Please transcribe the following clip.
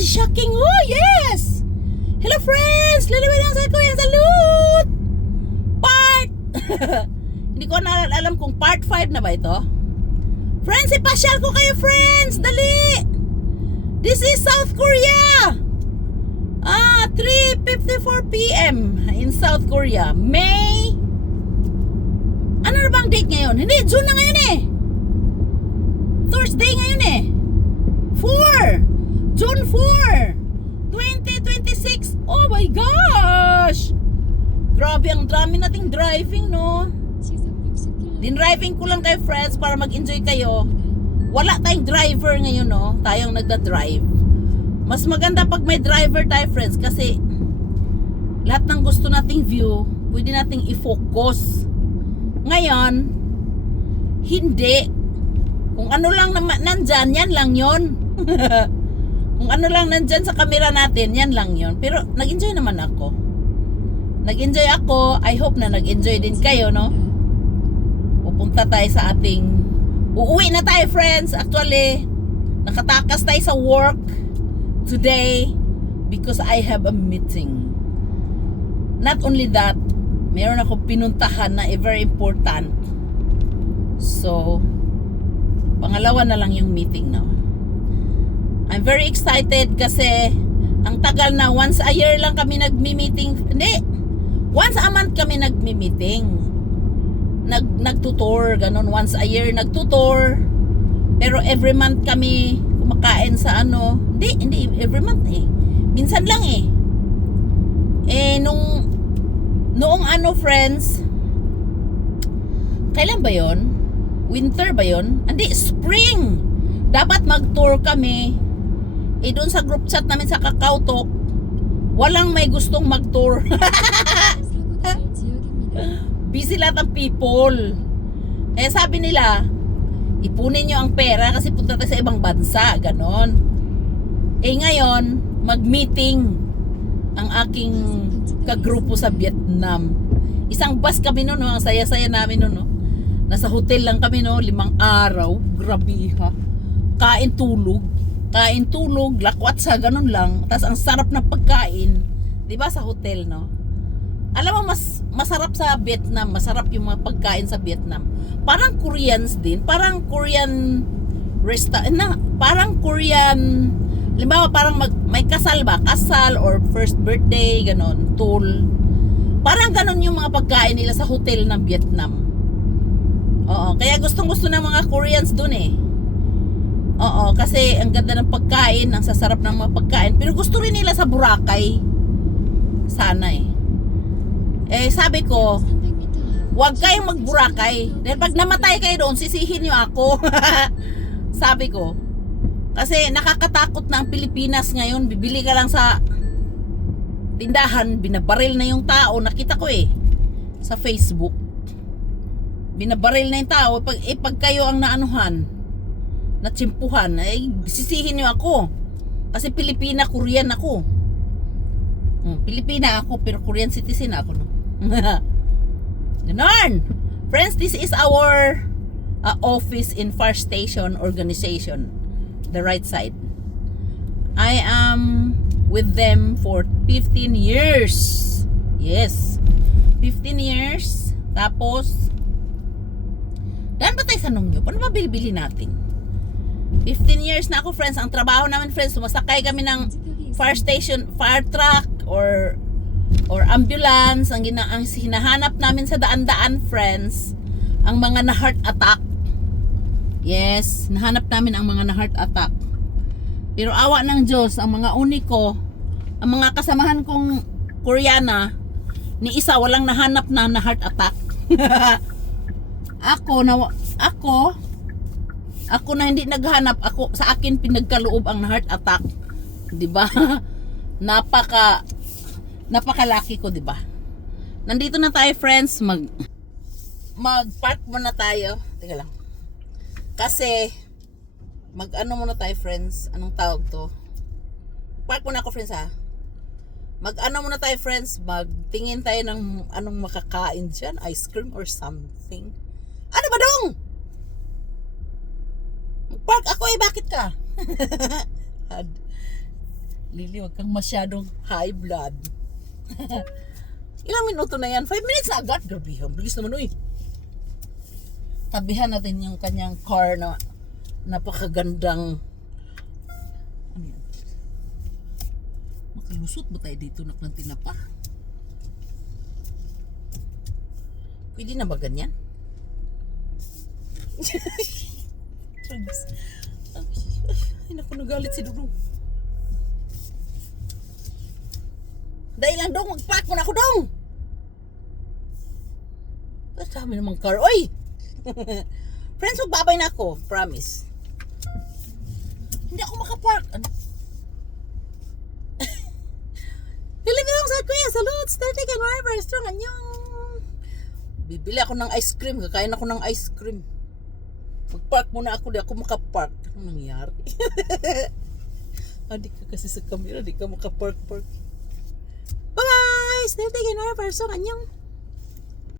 shocking. Oh, yes! Hello, friends! Lalaban sa ko yan. Salute! Part! Hindi ko na alam kung part 5 na ba ito. Friends, ipasyal ko kayo, friends! Dali! This is South Korea! 3:54 p.m. in South Korea. May... Ano na bang date ngayon? Hindi, June na ngayon eh. Thursday ngayon eh. 4! June 4! 2026! Oh my gosh! Grabe, ang dami nating driving, no? Din-driving ko lang kayo, friends, para mag-enjoy kayo. Wala tayong driver ngayon, no? Tayong nagda-drive. Mas maganda pag may driver tayo, friends, kasi lahat ng gusto nating view, pwede nating i-focus. Ngayon, hindi. Kung ano lang nandyan, yan lang yon. Kung ano lang nandyan sa camera natin, yan lang yon. Pero nag-enjoy naman ako. Nag-enjoy ako. I hope na nag-enjoy din kayo, no? Pupunta tayo sa ating... Uuwi na tayo, friends. Actually, nakatakas tayo sa work today because I have a meeting. Not only that, meron ako pinuntahan na very important. So, pangalawa na lang yung meeting, no? I'm very excited kasi ang tagal na, once a year lang kami nagmi-meeting. Hindi, once a month kami nagmi-meeting. Nagtutour, ganun. Once a year nagtutour. Pero every month kami kumakain sa ano. Hindi every month eh. Minsan lang eh. Noong ano, friends, kailan ba yon? Winter ba yon? Hindi, spring. Dapat mag-tour kami. Doon sa group chat namin sa Kakao Talk, walang may gustong mag-tour. Busy lahat ng people. Sabi nila, ipunin nyo ang pera kasi punta tayo sa ibang bansa, ganon. Ngayon, mag-meeting ang aking kagrupo sa Vietnam. Isang bus kami noon, no? Ang saya-saya namin noon, no? Nasa hotel lang kami, no? 5 araw. Grabe, ha? Kain, tulog, lakwat sa ganun lang. Tapos ang sarap ng pagkain. 'Di ba sa hotel, no? Alam mo, masarap sa Vietnam, masarap yung mga pagkain sa Vietnam. Parang Koreans din, parang Korean parang Korean, halimbawa parang may kasal or first birthday, ganon, tool. Parang ganon yung mga pagkain nila sa hotel ng Vietnam. Oo, kaya gustong-gusto ng mga Koreans dun eh. Oo, kasi ang ganda ng pagkain, ang sasarap ng mga pagkain. Pero gusto rin nila sa Boracay. Sana eh. Sabi ko, huwag kayong mag-Boracay. Dahil pag namatay kayo doon, sisihin nyo ako. Sabi ko. Kasi nakakatakot na ang Pilipinas ngayon. Bibili ka lang sa tindahan, binabaril na yung tao. Nakita ko eh. Sa Facebook. Binabaril na yung tao. Pag kayo ang naanuhan, natsimpuhan, sisihin nyo ako. Kasi Pilipina, Korean ako. Pilipina ako, pero Korean citizen ako, no? Ganon! Friends, this is our office in Far Station Organization. The right side. I am with them for 15 years. Yes. 15 years. Tapos, daan ba tayo sa nungyo? Paano ba bilibili natin? 15 years na ako, friends. Ang trabaho namin, friends, sumasakay kami ng fire station, fire truck or ambulance. Ang hinahanap namin sa daan-daan, friends, ang mga na-heart attack. Yes, nahanap namin ang mga na-heart attack. Pero awa ng Diyos, ang mga uniko, ang mga kasamahan kong Koreana, ni isa walang nahanap na na-heart attack. Ako na hindi naghanap, ako sa akin pinagkaloob ang heart attack. 'Di ba? Napakalaki ko, 'di ba? Nandito na tayo, friends, mag-park muna tayo. Teka lang. Kasi mag-ano muna tayo, friends. Anong tawag 'to? Park muna ako, friends, ha. Mag-ano muna tayo, friends. Magtingin tayo ng anong makakain diyan, ice cream or something. Ano ba dong? Park ako bakit ka? Lily, wag kang masyadong high blood. Ilang minuto na yan? 5 minutes na agad. Grabe, ang bilis naman uy. Tabihan natin yung kanyang car na napakagandang. Ano yan? Makalusot ba tayo dito ng tinapa? Pwede na ba ganyan? Ay naku, nagalit si Dudong. Dahil lang dong, mag-park mo na ako dong. Ang dami namang car. Oy! Friends, magbabay na ako. Promise. Hindi ako makapark. Ano? Pilipinong sa kuya. Salutes. 30 can river. Strong anyong. Bibili ako ng ice cream. Kakain ako ng ice cream. Mag-park muna ako. Di ako makapark. Anong nangyari? Hindi ka kasi sa camera. Di ka makapark-park. Bye-bye! Still taking our person. Anyong.